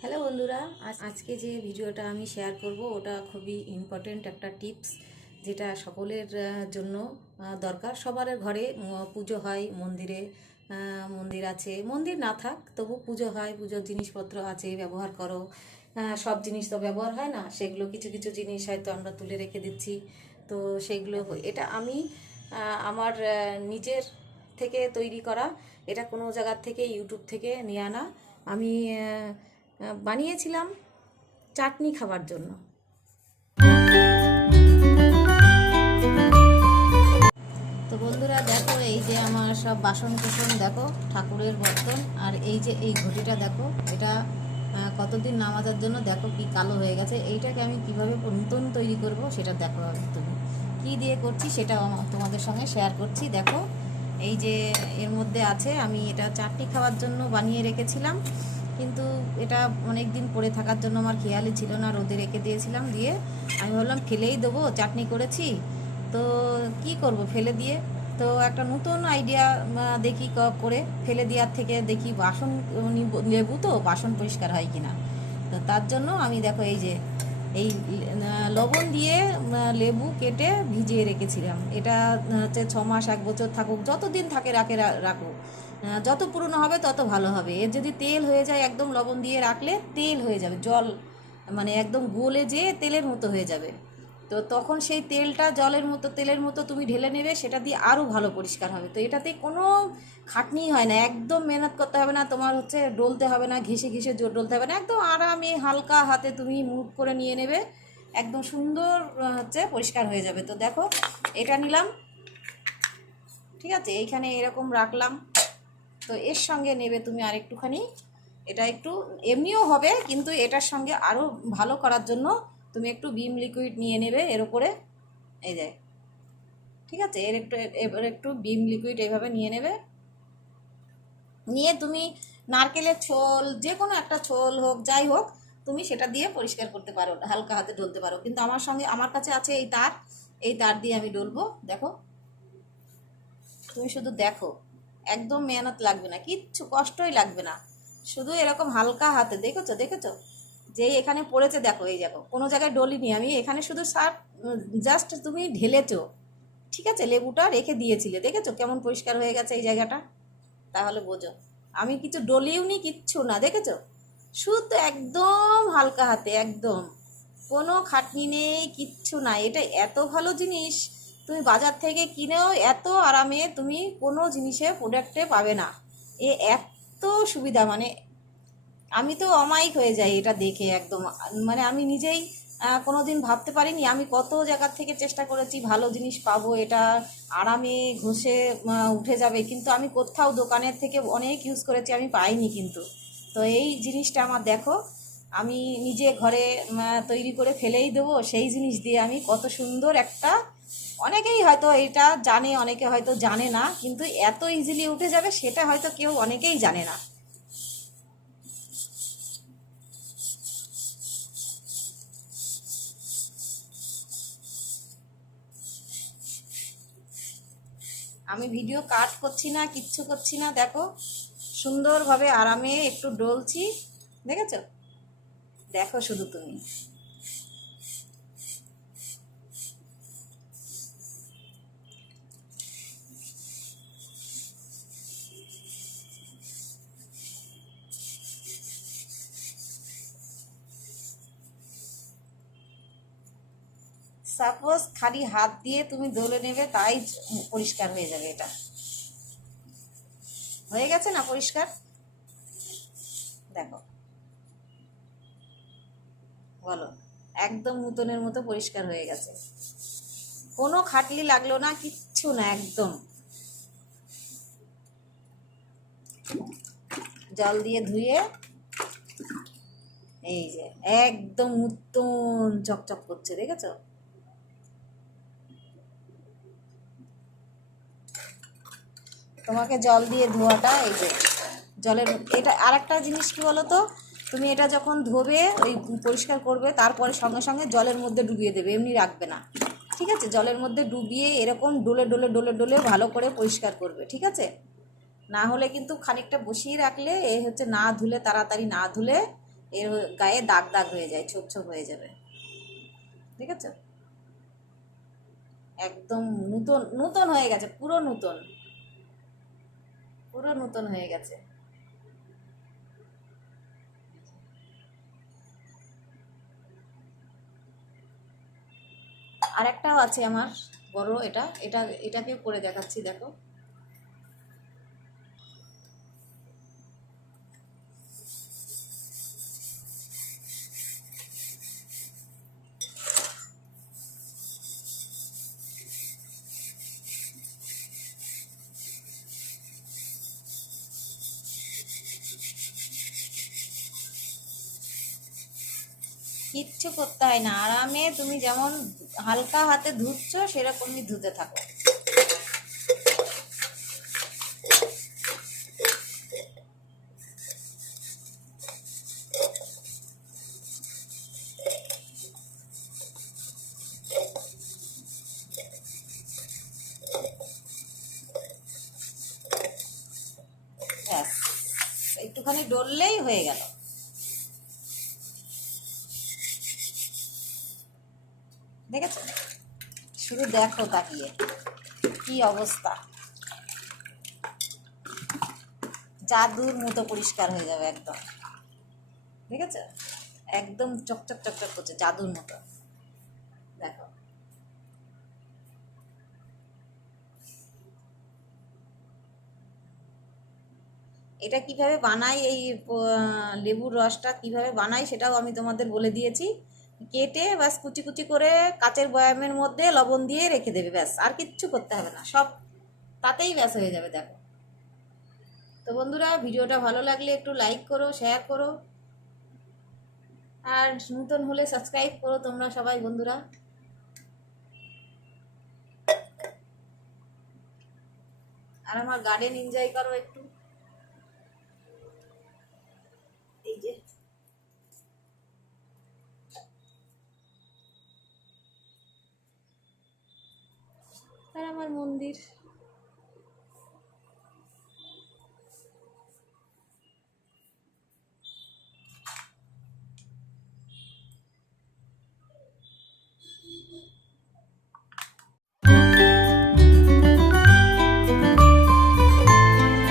Hello বন্ধুরা, আজ- আজকে যে ভিডিওটা আমি শেয়ার করব, ওটা খুবই ইম্পর্টেন্ট একটা টিপস যেটা সকলের জন্য দরকার। সবার ঘরে পুজো হয় মন্দিরে মন্দির আছে। মন্দির না থাক, তবু পুজো হয়, পুজোর জিনিসপত্র আছে, ব্যবহার করো। সব জিনিস তো ব্যবহার হয় না, সেগুলো কিছু কিছু জিনিস হয়তো আমরা তুলে রেখে দিচ্ছি। তো সেগুলো এটা আমি আমার নিজের থেকে তৈরি করা। এটা কোনো জায়গার থেকে ইউটিউব থেকে নিয়ে আনা। আমি বানিয়েছিলাম চাটনি খাবার জন্য। তো বন্ধুরা, দেখো এই যে আমার সব বাসন কুসন দেখো, ঠাকুরের বর্তন, আর এই যে এই ঘটিটা, দেখো, এটা কতদিন নামাজার জন্য, দেখো কি কালো হয়ে গেছে। এইটাকে আমি কীভাবে নতুন তৈরি করব, সেটা দেখো তুমি। কি দিয়ে করছি সেটা তোমাদের সঙ্গে শেয়ার করছি। দেখো, এই যে এর মধ্যে আছে, আমি এটা চাটনি খাওয়ার জন্য বানিয়ে রেখেছিলাম। কিন্তু এটা অনেক দিন পরে থাকার জন্য আমার খেয়ালই ছিল না, রোদে রেখে দিয়েছিলাম দিয়ে আমি ভাবলাম ফেলেই দেবো, চাটনি করেছি। তো কি করব ফেলে দিয়ে? তো একটা নতুন আইডিয়া দেখি করে ফেলে দেওয়ার থেকে দেখি বাসন লেবু তো, বাসন পরিষ্কার হয় কিনা। তো তার জন্য আমি দেখো এই যে, এই লবণ দিয়ে লেবু কেটে ভিজিয়ে রেখেছিলাম। এটা হচ্ছে ছ মাস, এক বছর থাকুক, যতদিন থাকে রাখে রাখুক। যত পুরনো হবে, তত ভালো হবে। এর যদি তেল হয়ে যায়, একদম লবণ দিয়ে রাখলে তেল হয়ে যাবে, জল মানে একদম গলে যেয়ে তেলের মতো হয়ে যাবে। তো তখন সেই তেলটা জলের মতো, তেলের মতো তুমি ঢেলে নেবে, সেটা দিয়ে আরও ভালো পরিষ্কার হবে। তো এটাতে কোনো খাটনি হয় না, একদম মেহনত করতে হবে না, তোমার হচ্ছে ডলতে হবে না ঘেসে ঘেসে জোর ডলতে হবে না, একদম আরামে হালকা হাতে তুমি মুভ করে নিয়ে নেবে, একদম সুন্দর হচ্ছে পরিষ্কার হয়ে যাবে। তো দেখো, এটা নিলাম, ঠিক আছে? এইখানে এরকম রাখলাম। তো এর সঙ্গে নেবে তুমি আর একটুখানি এটা একটু এমনিও হবে, কিন্তু এটার সঙ্গে আরও ভালো করার জন্য তুমি একটু বিম লিকুইড নিয়ে নেবে এর উপরে এই যে, ঠিক আছে? এর একটু, এবার একটু বিম লিকুইড এইভাবে নিয়ে নেবে। নিয়ে তুমি নারকেলের ছোল, যে কোনো একটা ছোল হোক, যাই হোক, তুমি সেটা দিয়ে পরিষ্কার করতে পারো, হালকা হাতে ডলতে পারো। কিন্তু আমার সঙ্গে, আমার কাছে আছে এই তার এই তার দিয়ে আমি ডলবো, দেখো। তুমি শুধু দেখো। একদম মেহনত লাগবে না, কিচ্ছু কষ্টই লাগবে না। শুধু এরকম হালকা হাতে, দেখেছ দেখেছ? যে এখানে পড়েছে, দেখো, এই দেখো, কোনো জায়গায় ডলিনি আমি এখানে শুধু সার জাস্ট তুমি ঢেলেছো, ঠিক আছে? লেবুটা রেখে দিয়েছিলে, দেখেছ? কেমন পরিষ্কার হয়ে গেছে এই জায়গাটা? তাহলে বোঝো। আমি কিছু ডলিও নি, কিচ্ছু না, দেখেছ? শুধু একদম হালকা হাতে, একদম। কোনো খাটনি নেই, কিচ্ছু নাই। এটা এত ভালো জিনিস তুমি বাজার থেকে কিনেও এত আরামে তুমি কোনো জিনিসে প্রোডাক্টে পাবে না। এ এত সুবিধা মানে আমি তো অমায়িক হয়ে যাই এটা দেখে একদম। মানে আমি নিজেই কোনো দিন ভাবতে পারিনি আমি কত জায়গার থেকে চেষ্টা করেছি ভালো জিনিস পাবো, এটা আরামে ঘষে উঠে যাবে। কিন্তু আমি কোথাও দোকানের থেকে অনেক ইউজ করেছি, আমি পাইনি কিন্তু। তো এই জিনিসটা আমার দেখো, আমি নিজে ঘরে তৈরি করে ফেলেই দেবো। সেই জিনিস দিয়ে আমি কত সুন্দর একটা অনেকেই হয়তো এটা জানে, অনেকে হয়তো জানে না, কিন্তু এত ইজিলি উঠে যাবে সেটা হয়তো কেউ অনেকেই জানে না। আমি ভিডিও কাট করছি না, কিচ্ছু করছি না, দেখো। সুন্দরভাবে আরামে একটু ডলছি, দেখেছ? দেখো শুধু তুমি। সাপোজ খালি হাত দিয়ে তুমি দলে নেবে, তাই পরিষ্কার হয়ে যাবে এটা। হয়ে গেছে না পরিষ্কার? দেখো। বলো, একদম নূতনের মতো পরিষ্কার হয়ে গেছে। কোনো খাটলি লাগল না, কিচ্ছু না, একদম। জল দিয়ে ধুয়ে, এই যে, একদম নূতন চকচক করছে, দেখেছ? তোমাকে জল দিয়ে ধোয়াটা এই যে, জলের এটা আর একটা জিনিস কী বলো তো তুমি এটা যখন ধোবে, ওই পরিষ্কার করবে, তারপরে সঙ্গে সঙ্গে জলের মধ্যে ডুবিয়ে দেবে, এমনি রাখবে না। ঠিক আছে? জলের মধ্যে ডুবিয়ে এরকম ডোলে ডোলে ডোলে ডোলে ভালো করে পরিষ্কার করবে, ঠিক আছে? না হলে কিন্তু খানিকটা বসিয়ে রাখলে, এ হচ্ছে না ধুলে, তাড়াতাড়ি না ধুলে, এর গায়ে দাগ দাগ হয়ে যায়, ছোপ ছোপ হয়ে যাবে। ঠিক আছে? একদম নূতন নূতন হয়ে গেছে, পুরো নূতন। পুরো নতুন হয়ে গেছে। আর একটাও আছে আমার, বড় এটা এটা, এটাকে করে দেখাচ্ছি, দেখো। কিচ্ছু করতে হয় না। আরামে তুমি যেমন হালকা হাতে ধুচ্ছ, সেরকমই ধুতে থাকো। একটুখানি ডললেই হয়ে গেল। দেখেছ? শুধু দেখো তাকিয়ে। কি অবস্থা? জাদুর মতো পরিষ্কার হয়ে যাবে একদম। দেখেছ? একদম চকচক চকচক করছে, জাদুর মতো। দেখো। এটা কীভাবে বানাই এই লেবুর রসটা কীভাবে বানাই সেটাও আমি তোমাদের বলে দিয়েছি। কেটে ব্যাস কুচি কুচি করে কাচের বয়ামের মধ্যে লবণ দিয়ে রেখে দেবে, ব্যাস। আর কিচ্ছু করতে হবে না, সব তাতেই ব্যাস হয়ে যাবে, দেখো। তো বন্ধুরা, ভিডিওটা ভালো লাগলে একটু লাইক করো শেয়ার করো। আর নতুন হলে সাবস্ক্রাইব করো তোমরা সবাই, বন্ধুরা। আর আমার গার্ডেন এনজয় করো একটু এই যে আর আমার মন্দির।